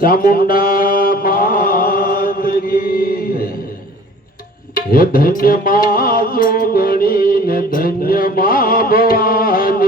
ચામુંડા માત કી હે ધન્યમાં જોગણી ને ધન્યમાં ભવાની.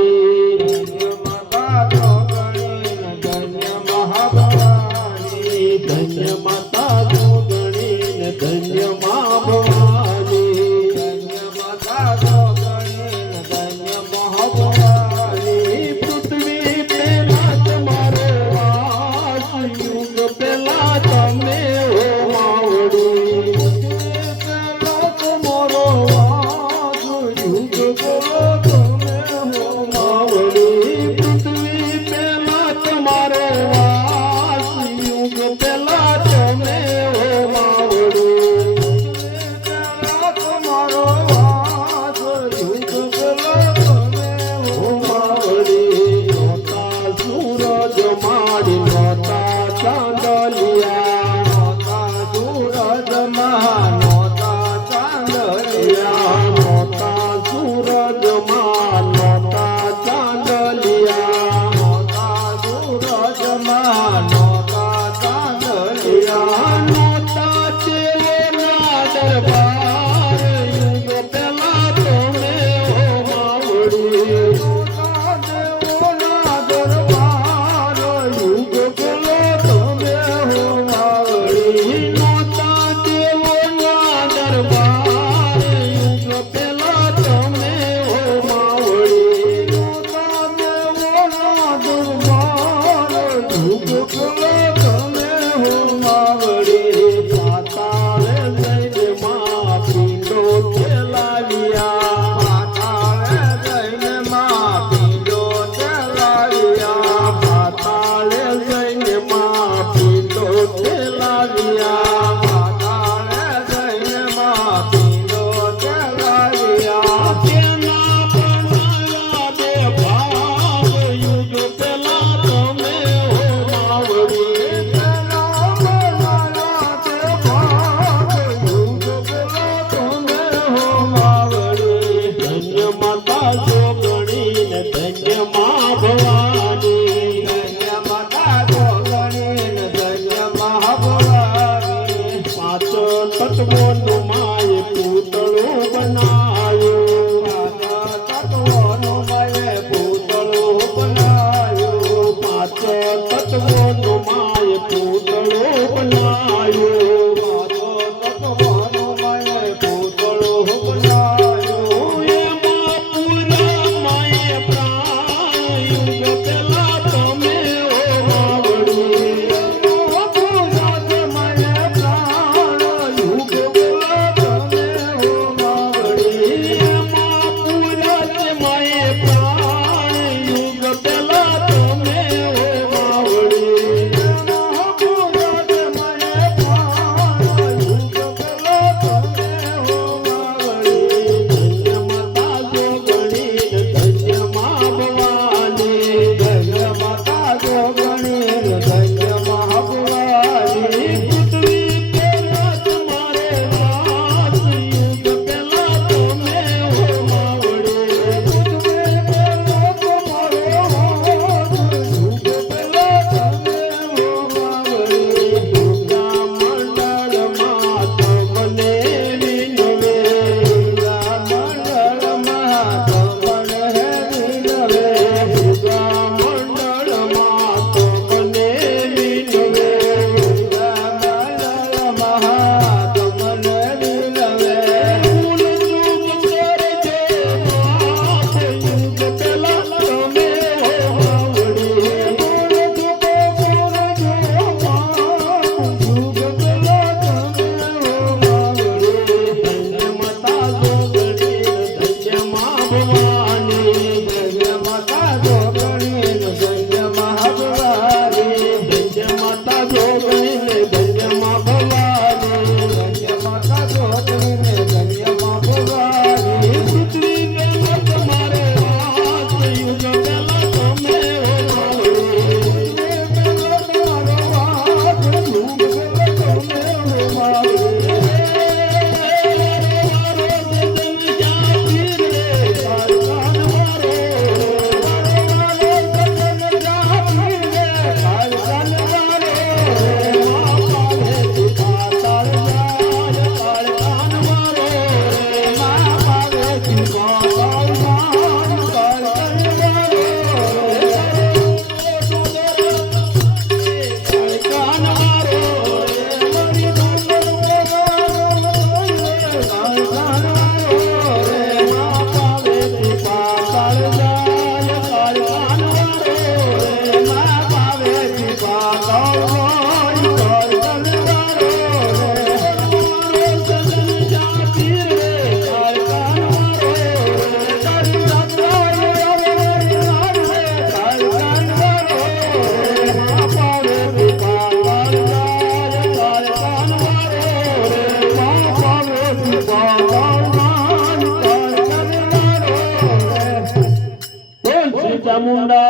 মুন্ডা